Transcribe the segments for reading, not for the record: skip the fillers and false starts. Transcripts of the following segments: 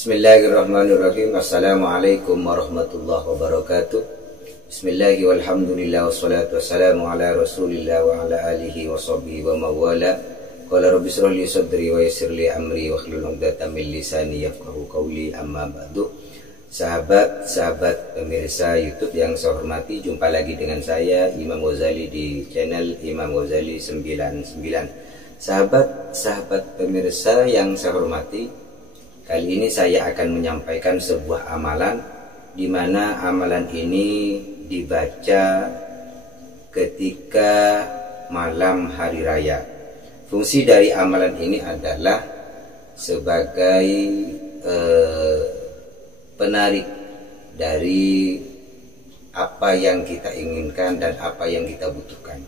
Bismillahirrahmanirrahim. Assalamualaikum warahmatullahi wabarakatuh. Bismillahi walhamdulillah wassalatu wassalamu ala rasulillah wa ala alihi wa sahbihi wa mawala. Qala rabbi shrah li sadri wa yassir li amri wa hlul 'uqdatam min lisani yafqahu qawli, amma ba'du. Sahabat pemirsa YouTube yang saya hormati, jumpa lagi dengan saya Imam Ghazali di channel Imam Ghazali 99. Sahabat pemirsa yang saya hormati, kali ini saya akan menyampaikan sebuah amalan, di mana amalan ini dibaca ketika malam hari raya. Fungsi dari amalan ini adalah sebagai penarik dari apa yang kita inginkan dan apa yang kita butuhkan.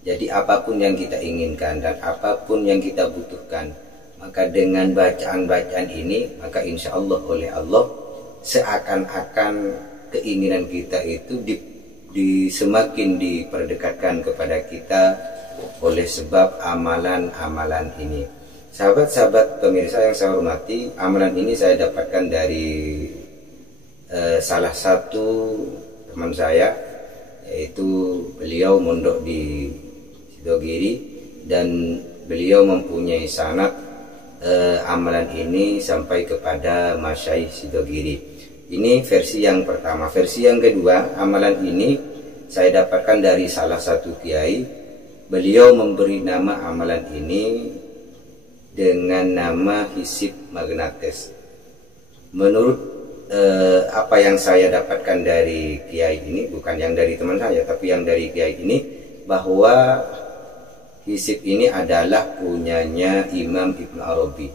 Jadi apapun yang kita inginkan dan apapun yang kita butuhkan, maka dengan bacaan-bacaan ini, maka insya Allah oleh Allah seakan-akan keinginan kita itu semakin diperdekatkan kepada kita oleh sebab amalan-amalan ini. Sahabat-sahabat pemirsa yang saya hormati, amalan ini saya dapatkan dari salah satu teman saya, yaitu beliau mondok di Sidogiri dan beliau mempunyai sanad amalan ini sampai kepada Masyayikh Sidogiri. Ini versi yang pertama. Versi yang kedua, amalan ini saya dapatkan dari salah satu kiai. Beliau memberi nama amalan ini dengan nama hisib magnetis. Menurut apa yang saya dapatkan dari kiai ini, bukan yang dari teman saya tapi yang dari kiai ini, bahwa hisib ini adalah punyanya Imam Ibn Arabi.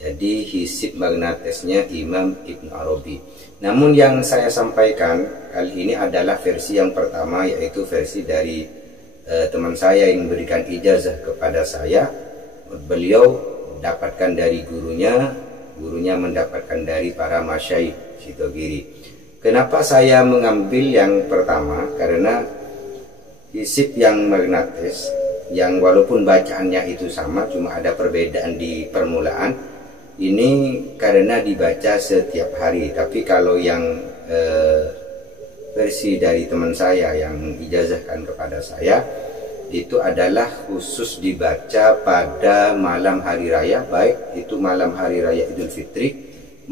Jadi hisib magnetisnya Imam Ibn Arabi. Namun yang saya sampaikan kali ini adalah versi yang pertama, yaitu versi dari teman saya yang memberikan ijazah kepada saya. Beliau dapatkan dari gurunya, gurunya mendapatkan dari para masyayikh Sidogiri. Kenapa saya mengambil yang pertama? Karena hisib yang magnetis, yang walaupun bacaannya itu sama, cuma ada perbedaan di permulaan, ini karena dibaca setiap hari. Tapi kalau yang versi dari teman saya yang ijazahkan kepada saya, itu adalah khusus dibaca pada malam hari raya, baik itu malam hari raya Idul Fitri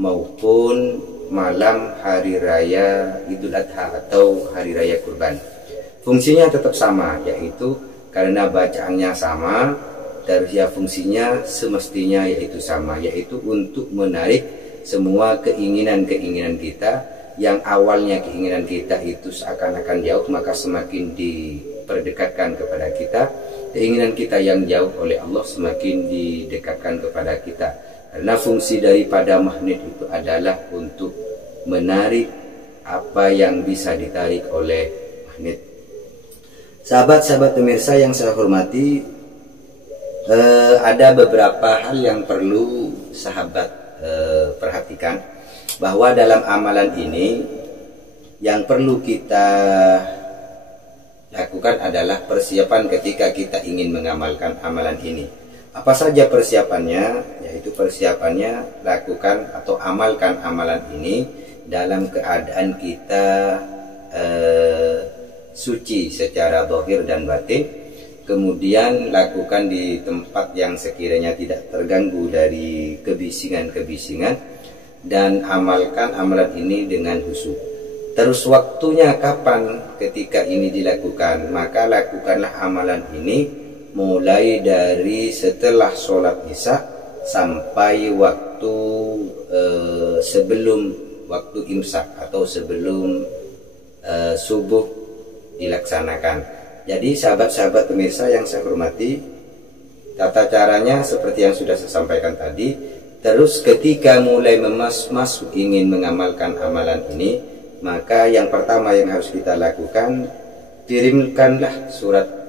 maupun malam hari raya Idul Adha atau hari raya kurban. Fungsinya tetap sama, yaitu karena bacaannya sama, terus ya fungsinya semestinya yaitu sama, yaitu untuk menarik semua keinginan-keinginan kita. Yang awalnya keinginan kita itu seakan-akan jauh, maka semakin diperdekatkan kepada kita. Keinginan kita yang jauh oleh Allah semakin didekatkan kepada kita. Karena fungsi daripada magnet itu adalah untuk menarik apa yang bisa ditarik oleh magnet. Sahabat-sahabat pemirsa yang saya hormati, ada beberapa hal yang perlu sahabat perhatikan, bahwa dalam amalan ini yang perlu kita lakukan adalah persiapan ketika kita ingin mengamalkan amalan ini. Apa saja persiapannya? Yaitu persiapannya lakukan atau amalkan amalan ini dalam keadaan kita suci secara zahir dan batin. Kemudian lakukan di tempat yang sekiranya tidak terganggu dari kebisingan-kebisingan, dan amalkan amalan ini dengan khusyuk. Terus waktunya kapan ketika ini dilakukan? Maka lakukanlah amalan ini mulai dari setelah sholat isya sampai waktu sebelum waktu imsak atau sebelum subuh dilaksanakan. Jadi sahabat-sahabat pemirsa yang saya hormati, tata caranya seperti yang sudah saya sampaikan tadi. Terus ketika mulai masuk ingin mengamalkan amalan ini, maka yang pertama yang harus kita lakukan, kirimkanlah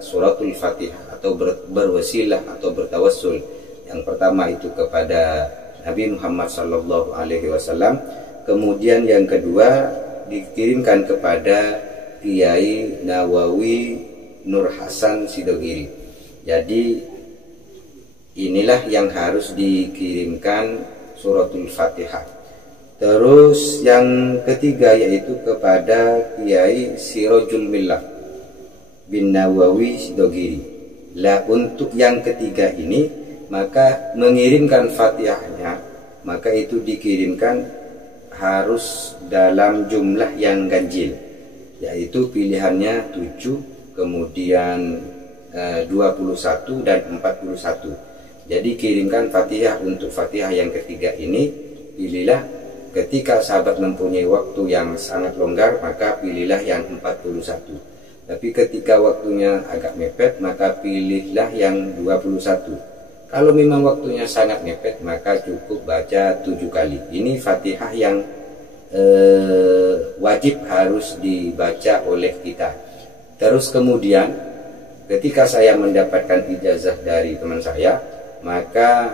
suratul Fatihah atau berwasilah atau bertawassul. Yang pertama itu kepada Nabi Muhammad SAW. Kemudian yang kedua dikirimkan kepada Kiai Nawawi Nur Hasan Sidogiri. Jadi inilah yang harus dikirimkan suratul Fatihah. Terus yang ketiga yaitu kepada Kiai Sirojul Millah bin Nawawi Sidogiri. Lah untuk yang ketiga ini maka mengirimkan Fatihahnya, maka itu dikirimkan harus dalam jumlah yang ganjil, yaitu pilihannya 7, kemudian 21 dan 41. Jadi kirimkan Fatihah untuk Fatihah yang ketiga ini, pilihlah ketika sahabat mempunyai waktu yang sangat longgar, maka pilihlah yang 41. Tapi ketika waktunya agak mepet, maka pilihlah yang 21. Kalau memang waktunya sangat mepet, maka cukup baca 7 kali. Ini Fatihah yang wajib harus dibaca oleh kita. Terus kemudian ketika saya mendapatkan ijazah dari teman saya, maka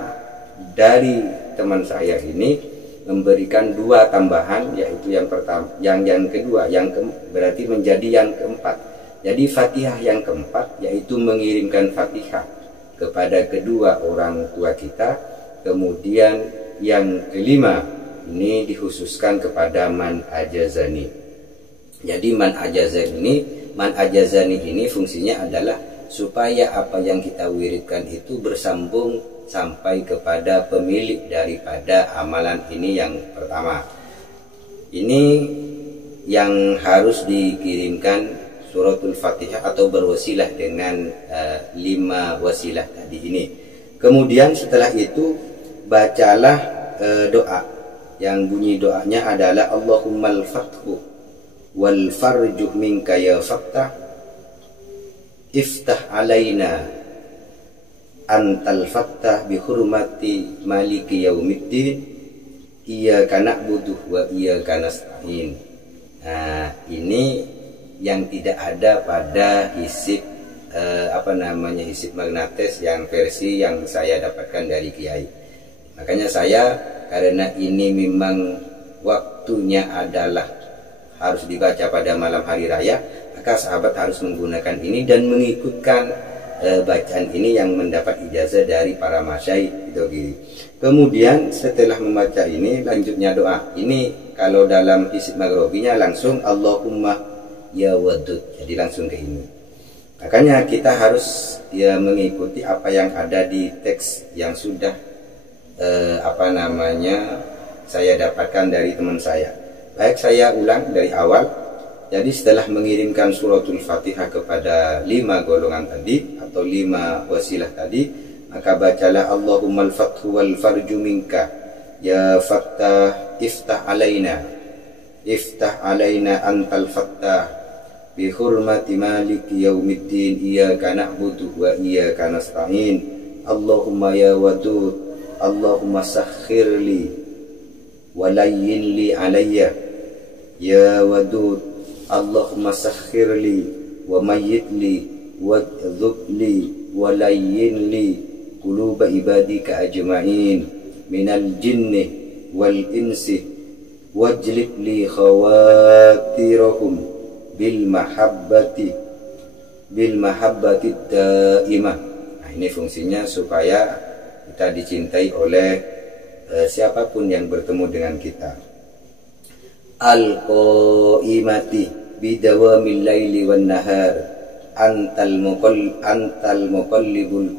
dari teman saya ini memberikan 2 tambahan, yaitu yang pertama, yang kedua, berarti menjadi yang keempat. Jadi Fatihah yang keempat yaitu mengirimkan Fatihah kepada kedua orang tua kita. Kemudian yang kelima ini dikhususkan kepada man ajazani. Jadi man ajazani ini fungsinya adalah supaya apa yang kita wiridkan itu bersambung sampai kepada pemilik daripada amalan ini yang pertama. Ini yang harus dikirimkan suratul Fatihah atau berwasilah dengan 5 wasilah tadi ini. Kemudian setelah itu bacalah doa yang bunyi doanya adalah Allahummal fathu wal farjuh minka ya fattah iftah alaina antal fattah bi hurmati maliki yaumiddin iyyaka na'budu wa iyyaka nasta'in. Nah, ini yang tidak ada pada hisib hisib magnates yang versi yang saya dapatkan dari Kiai. Makanya saya, karena ini memang waktunya adalah harus dibaca pada malam hari raya, maka sahabat harus menggunakan ini dan mengikutkan bacaan ini yang mendapat ijazah dari para masyayikh itu. Kemudian setelah membaca ini, lanjutnya doa. Ini kalau dalam hisib maghribinya langsung Allahumma ya wadud, jadi langsung ke ini. Makanya kita harus mengikuti apa yang ada di teks yang sudah saya dapatkan dari teman saya. Baik, saya ulang dari awal. Jadi setelah mengirimkan suratul Fatihah kepada 5 golongan tadi atau 5 wasilah tadi, maka bacalah Allahummal fathu wal farju minka ya fattah iftah alaina antal fattah bi hurmati maliki yaumiddin iyyaka na'budu wa iyyaka nasta'in Allahumma ya wadud Allahumma sakhirli wa layyin li alayya ya wadud Allahumma sakhirli wa mayyitli wadhubli wa layyin li quluba ibadika ajma'in minal jinni wal insi wajlib li khawatirahum bil mahabbati daimah. Nah, ini fungsinya supaya kita dicintai oleh siapapun yang bertemu dengan kita. Al-qaimati bidawamil laili wan nahar antal muqallibul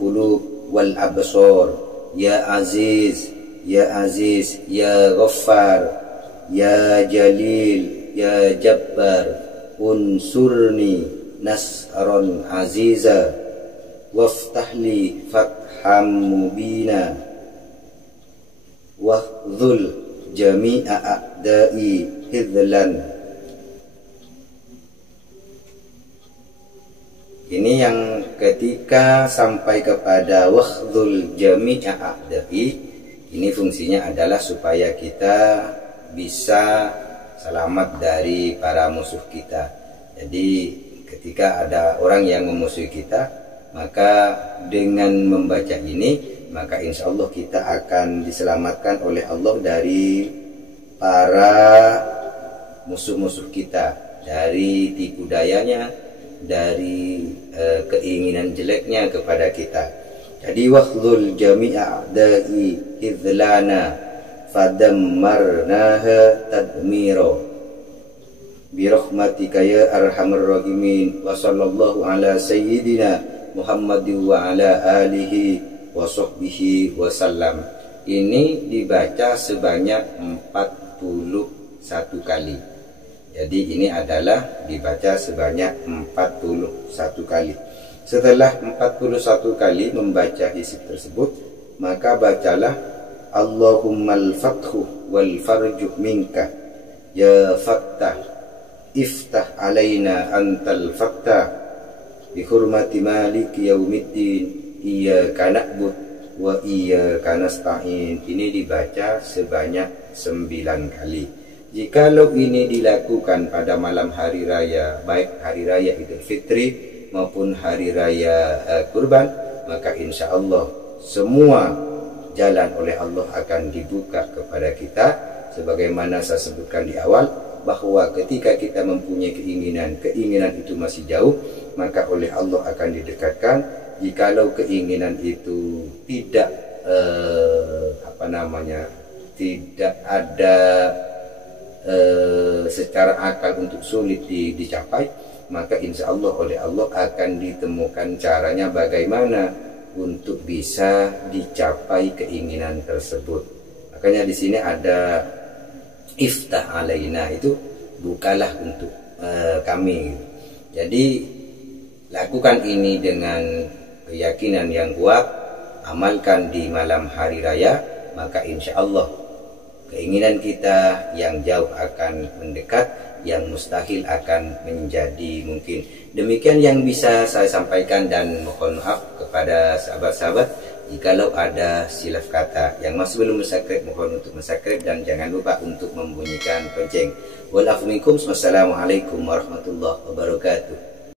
qulub wal absar ya aziz ya ghaffar ya jalil ya jabbar unsurni nasran aziza waftahli fatham mubina wahdhul jami'a a'da'i hidlan. Ini yang ketika sampai kepada wahdhul jami'a a'da'i, ini fungsinya adalah supaya kita bisa selamat dari para musuh kita. Jadi ketika ada orang yang memusuhi kita, maka dengan membaca ini, maka insya Allah kita akan diselamatkan oleh Allah dari para musuh-musuh kita, dari tipu dayanya, dari keinginan jeleknya kepada kita. Jadi wakhdhul jami'a a'da'i idlana fadammarnaha tadmira birahmatika ya arhamar rahimin wa sallallahu ala sayyidina Muhammadin wa ala alihi wa sahbihi wa sallam. Ini dibaca sebanyak 41 kali. Jadi ini adalah dibaca sebanyak 41 kali. Setelah 41 kali membaca hisab tersebut, maka bacalah Allahummal fathu wal farju minka ya fattah iftah alaina antal fattah bi hurmati maliki yaumiddin iyyaka na'budu wa iyyaka nasta'in. Ini dibaca sebanyak 9 kali. Jikalau ini dilakukan pada malam hari raya, baik hari raya Idul Fitri maupun hari raya Kurban, maka insya Allah semua jalan oleh Allah akan dibuka kepada kita. Sebagaimana saya sebutkan di awal, bahwa ketika kita mempunyai keinginan itu masih jauh, maka oleh Allah akan didekatkan. Jikalau keinginan itu tidak tidak ada secara akal untuk sulit dicapai, maka insya Allah oleh Allah akan ditemukan caranya bagaimana untuk bisa dicapai keinginan tersebut. Makanya di sini ada iftah alaina, itu bukalah untuk kami. Jadi lakukan ini dengan keyakinan yang kuat, amalkan di malam hari raya, maka insya Allah keinginan kita yang jauh akan mendekat, yang mustahil akan menjadi mungkin. Demikian yang bisa saya sampaikan, dan mohon maaf kepada sahabat-sahabat jikalau ada silap kata. Yang masih belum subscribe, mohon untuk subscribe dan jangan lupa untuk membunyikan lonceng. Wassalamualaikum warahmatullahi wabarakatuh.